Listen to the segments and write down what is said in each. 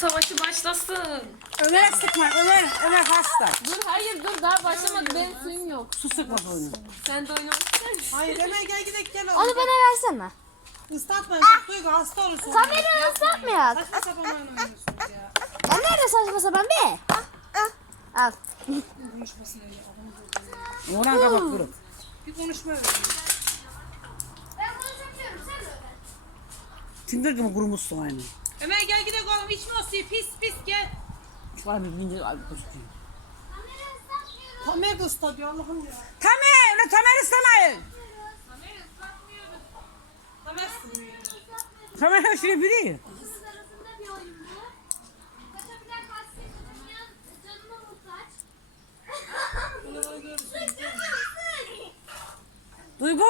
savaşı başlasın. Ömer'e sıkma. Ömer, Ömer hasta. Dur hayır dur daha başlamadı. Benim suyum yok. Su sıkma suyunu. Sen de oynamak ister misin? Hayır Ömer gel gidelim gel Onu bana versene. Islatma. Duygu hasta olursun. Kamerayı ıslatmayak. Saçma sapan oyun oynuyorsunuz ya. Ya nerede saçma sapan be? Al. Oğlan kapak kırık. Bir konuşma öyle. Ben konuşabiliyorum sen de Tündür gibi kurumuşsun aynı. Ömer gel gidelim oğlum içme o suyu pis pis gel. An bir bince abi koşuyor. Ömer de ıslat diyor Allah'ım ya. Tamer, öyle Tamer istemeyin. Ömer sığmıyor. Tamer şuraya biri. Kızın arasında bir oyun bu. Kaçabilen kaçsın. Kaçamayan canıma muhtaç. Duygu.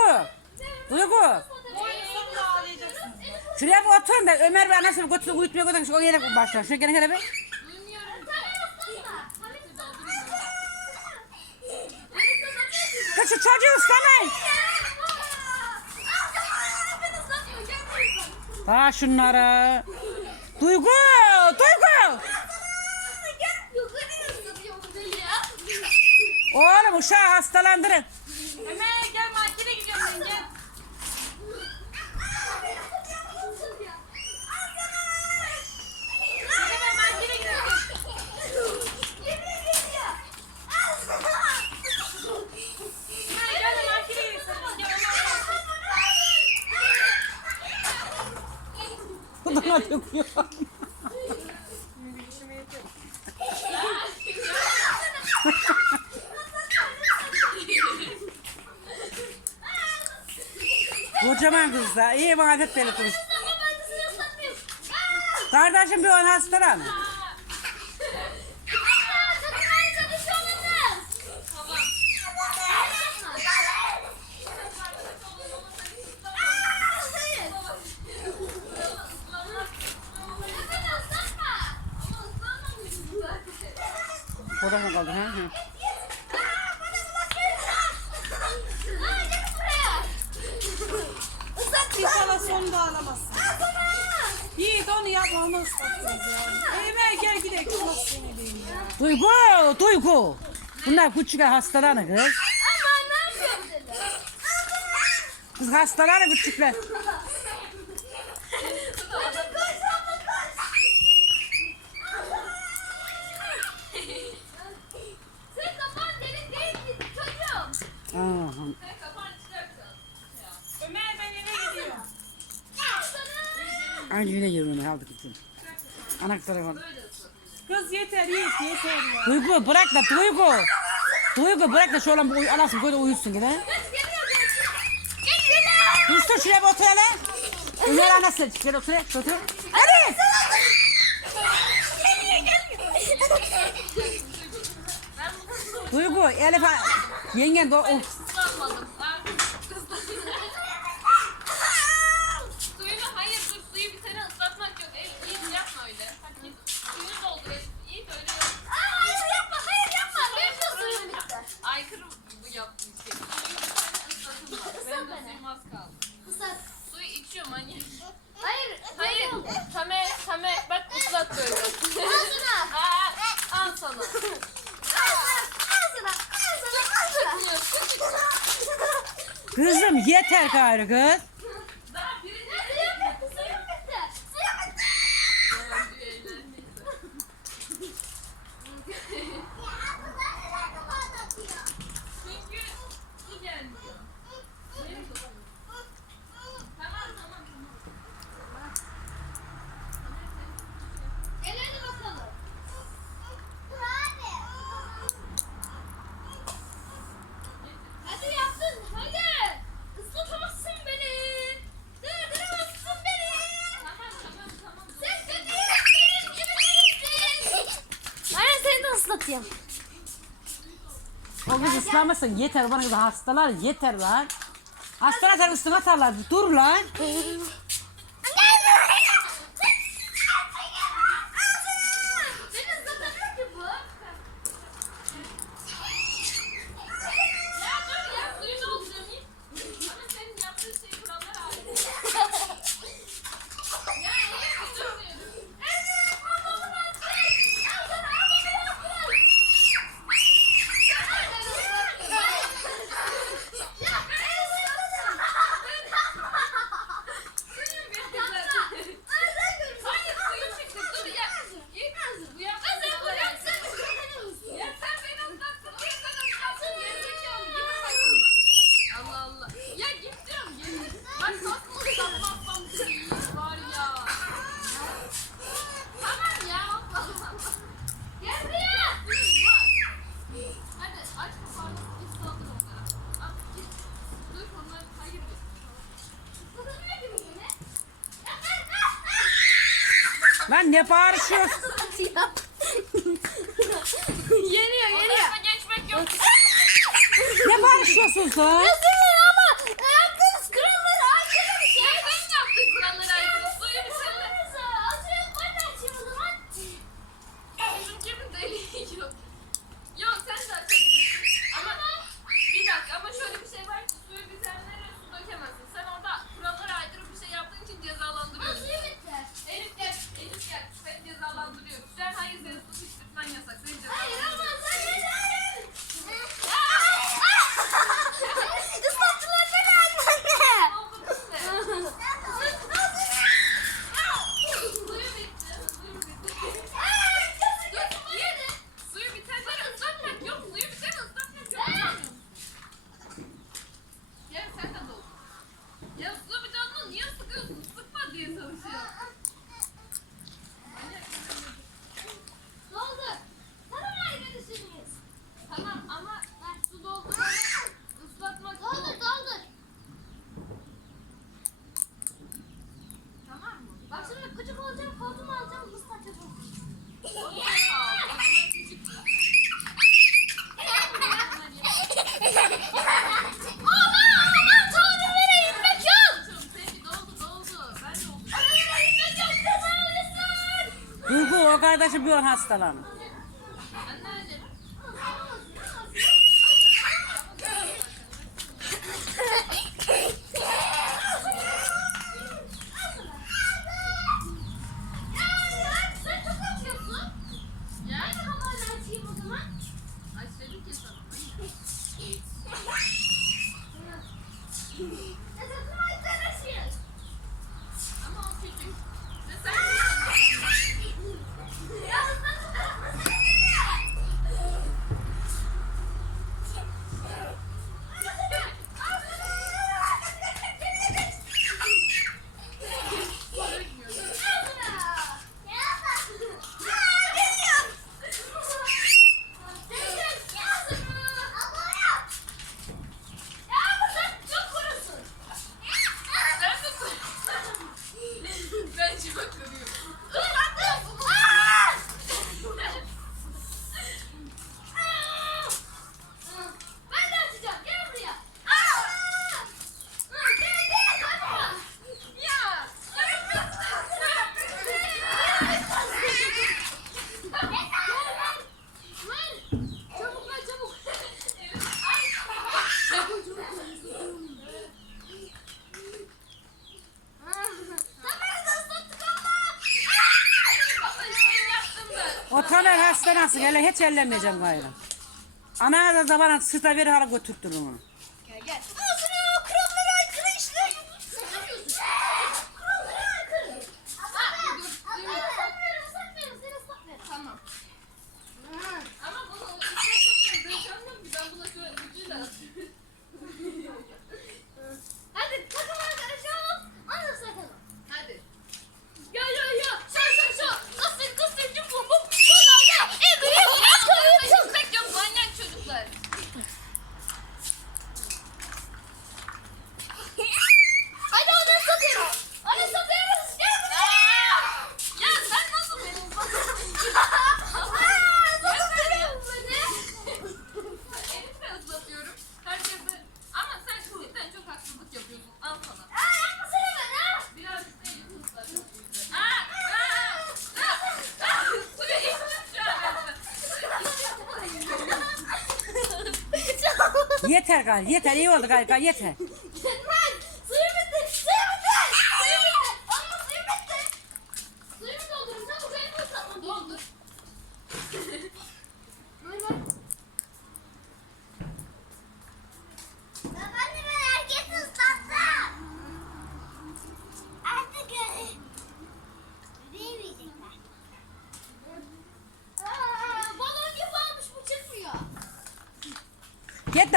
Duygu. Oyun sonunda ağlayacaksın. Şuraya bir oturun da Ömer ve anasını götürüp uyutmaya götürün. Şu yere başlar. Şuraya gelin hele bir. Kız şu çocuğu ıslamayın. Ha şunları. Duygu. Duygu. Oğlum uşağı hastalandırın. Ömer gel markete gidiyorum ben gel. Ömer markete gidiyorum. Ömer gel de markete gidiyorum. Gel Bana döküyor. Kocaman kız da. İyi muhabbet belirtmiş. Kardeşim bir on hastalan. Burada mı kaldı? Ha? ha. İnşallah sonunda ağlamazsın. Yiğit onu yapma onu ıslatacağız ya. Ömer gel gidelim. Nasıl seni diyeyim ya. Duygu, Duygu. Bunlar küçük hastalanır kız. Kız hastalanır küçükler. Sen kafan derin değil ki çocuğum. Aha. Ömer ben eve gidiyorum. Aynı yine yerine aldık gittim. Anak tarafı. Kız yeter Yiğit yeter ya. Duygu bırak da Duygu. Duygu bırak da şu olan bu uy- anasını koy da uyusun gene. Hüsnü şuraya bir otur hele. Ömer anası. Gel otur. Otur. Hadi. Duygu, Elif, yengen de o. Suyunu hayır dur suyu bir tane ıslatmak yok. El, iyi yapma öyle. Hadi git suyunu doldur. El, iyi öyle yok. Hayır yapma, hayır yapma. Benim de suyum bitti. Aykırı bu yaptığın şey. Suyu bir tane ıslatılmaz. Benim de suyum az kaldı. Islat. Suyu içiyor manyak. Hayır, Hayır. Tamer, Tamer bak ıslat böyle. Al sana. Aa, al sana. Al sana. Al sana. Al sana. Al sana. Sıkmıyor, sıkmıyor. Kızım yeter gayrı kız. Daha birini Suyum bitti, suyum bitti. Suyum bitti. Çünkü su gelmiyor. Tamam tamam tamam. Gel hadi bakalım. Hadi yaptın, hadi. Islatamazsın beni. Durduremezsin beni. Tamam tamam tamam. Sen bebeğim, benim gibi değilsin. Aynen ıslatayım. O kız ıslamasın yeter bana kız hastalar yeter lan. Hastalar üstüne atarlar dur lan. Kızım ne bağırışıyorsun? yeniyor yeniyor. Geçmek yok. ne bağırışıyorsun kız? Ya su bir de niye sıkıyorsun? Sıkma diye çalışıyor. o kardeşim bir hastalandı. Kalsın hele hiç ellemeyeceğim gayrı. Ana da bana sıta verir hala götürttür onu. Gel gel. Yeter gal, yeter iyi oldu gal, gal yeter. Gitmez. Suyu bitti. Suyu bitti. Suyu bitti. Ama suyu bitti. Suyunu doldurun. Sen bu benim ıslatma doldur.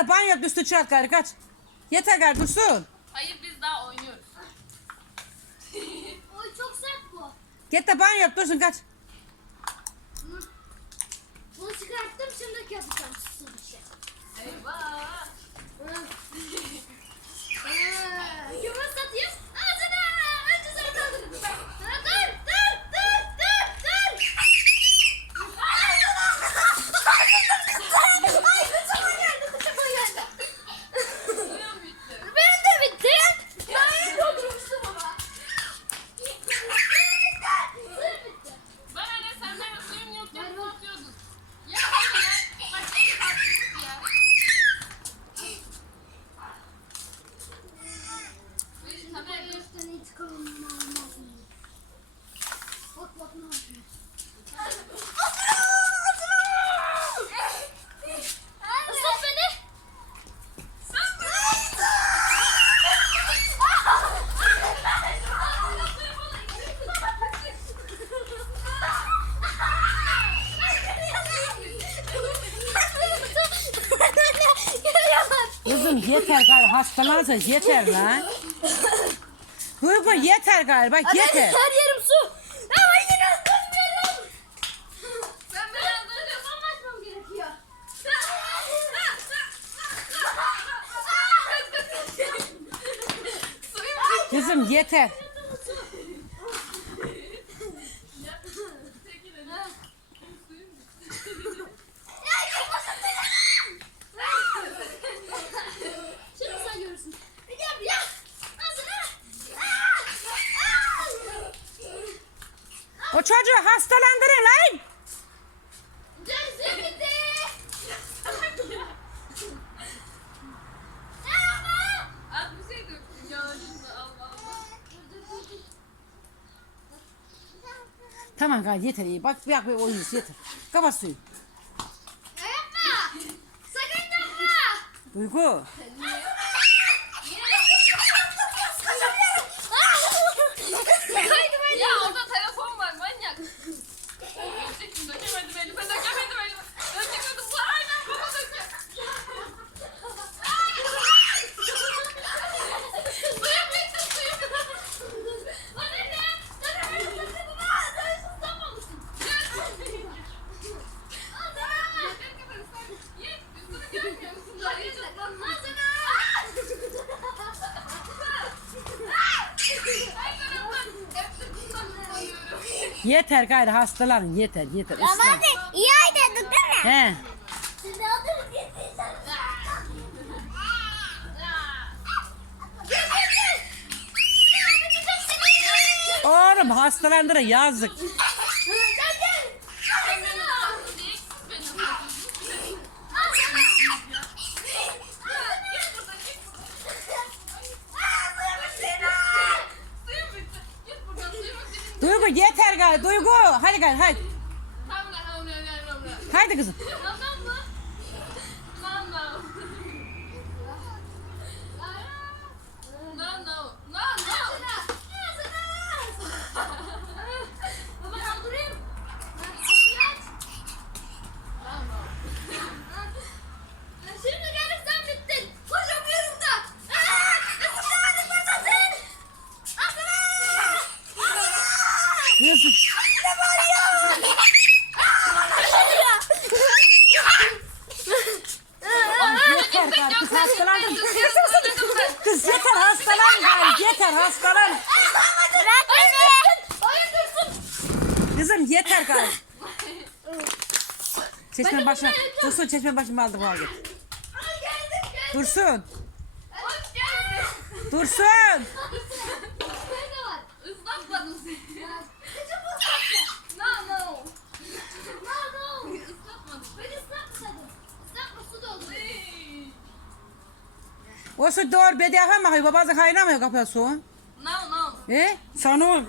da banyo üstü çıkart gari kaç. Yeter gari dursun. Hayır biz daha oynuyoruz. Oy çok sert bu. Git de banyo yap dursun kaç. Hastalanırsa yeter lan. Duygu yeter galiba yeter. Her yerim su. Ama yine ıslanmıyorum. Ben biraz öyle Kafamı açmam gerekiyor. Kızım yeter. çekilin. Ya yapmasın beni. Şimdi sen görürsün. Bir gel ya. Nasıl ha? O çocuğu hastalandırın lan. Bir. Tamam galiba yeter iyi. Bak bak bir oyun yeter. Kapat suyu. Yapma. Sakın yapma. Duygu. Ya orada telefon var manyak. Dökecektim dökemedim elime dökemedim elime. Dökemedim bu aynen bana döküyor. Suyum bitti, suyum bitti. Bana ne? Sana bir şey dedim ha, sen ıslanmamışsın. Al sana. Yiğit üstünü görmüyor musun? Hayır, al sana. Ay taraftan hepsi bundan koyuyorum. Yeter gayrı hastalanın yeter yeter. Islan. iyi aydınlık değil mi? He. Siz de aldınız. Oğlum hastalandırın yazık. Suyum bitti. Git buradan suyumun dibinde. Duygu yeter gayrı Duygu. Hadi gayrı hadi. Haydi kızım. Hastalan. Bırak beni. Oyun dursun. Kızım yeter gayrı. Çeşme başına. Dursun çeşme başına aldı bu halde. Ay geldim geldim. Dursun. Dursun. O su doğru bedefa mı? Babası kaynamıyor kapıya su. No, no. E? Sana o...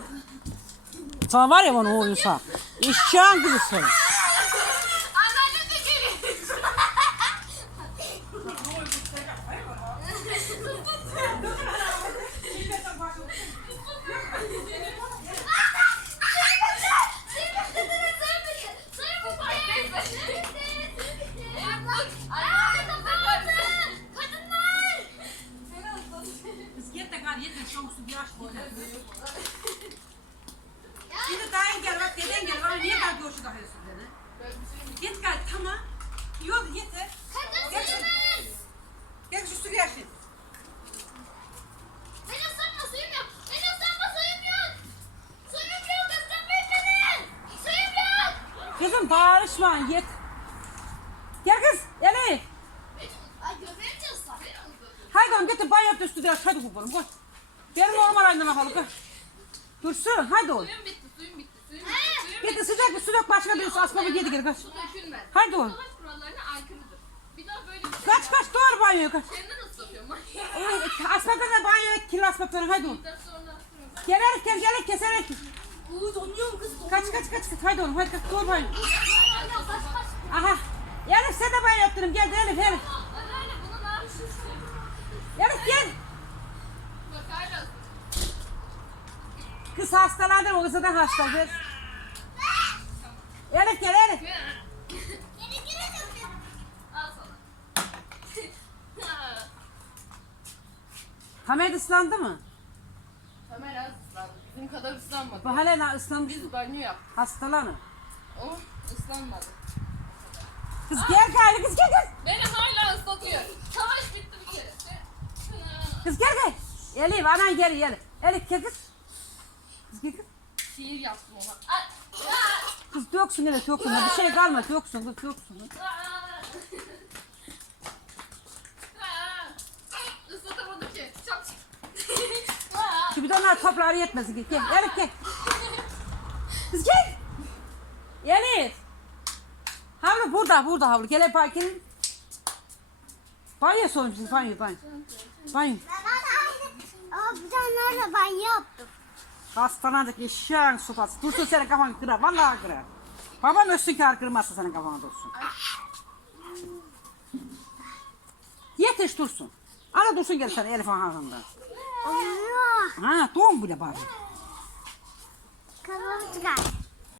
Sana var ya bana oğluysa. İşçiğin kızı sen. Anneanne de geliyor. Kız yeter gayrı yeter. Çok su bir aç böyle. Şimdi dayın gel bak deden gel. Bana niye daha görüşü daha yiyorsun dedi. Git gel tamam. İyi oldu yeter. Gel şu suyu açın. Kızım bağırışma yet. Gel kız Elif. Haydi oğlum getir banyo üstü biraz. Hadi kurbanım koy. Benim normal haline bakalım koy. Dursun haydi oğlum. Suyum bitti, suyum bitti, suyum bitti. Suyum bitti. Getir sıcak bir su dök başka bir su asma bir geri gel kaç. Su dökülmez. Haydi oğlum. Savaş kurallarına aykırıdır. Bir daha böyle bir şey Kaç kaç doğru banyoya kaç. Kendini ıslatıyorum. Asmakta da banyoya kirli asmaklarını haydi oğlum. Ondan sonra ıslatıyorum. Gel Elif gel gel keser Elif. Kaç kaç kaç kaç haydi oğlum haydi kaç doğru banyo. Aha. Elif sen de banyo yaptırın gel de Elif Elif. Elif gel. Hala Kız hastalandı o kızı da hasta kız. Elif gel Elif. Tamer ıslandı mı? Tamer az ıslandı. Bizim kadar ıslanmadı. Bu hala ıslanmış. Biz banyo yaptık. Hastalanır. O ıslanmadı. Kız gel gel kız gel gel. Beni hala ıslatıyor. Savaş bitti bir kere. Kız gel gel. Elif anan gel gel. Elif gel kız. Kız gel kız. Şiir yaptım ona. Kız döksün hele döksün. Bir şey kalmaz döksün kız döksün. Islatamadım ki. Çok Aa. Şimdi de onlar toprağı yetmesin. Gel, gel Elif gel. Kız gel. Elif. Havlu burada burada havlu. Gel hep gel. Banyo sormuşsun banyo banyo. Banyo. Nerede ben yaptım. Hastalanacak eşeğin sopası. Dursun senin kafanı kırar. Vallahi kırar. Babam ölsün kar kırmazsa senin kafana dursun. Yetiş dursun. Ana dursun gel sen Elif'in ağzında. Allah. Ha doğum bile bari. Kafamı çıkar.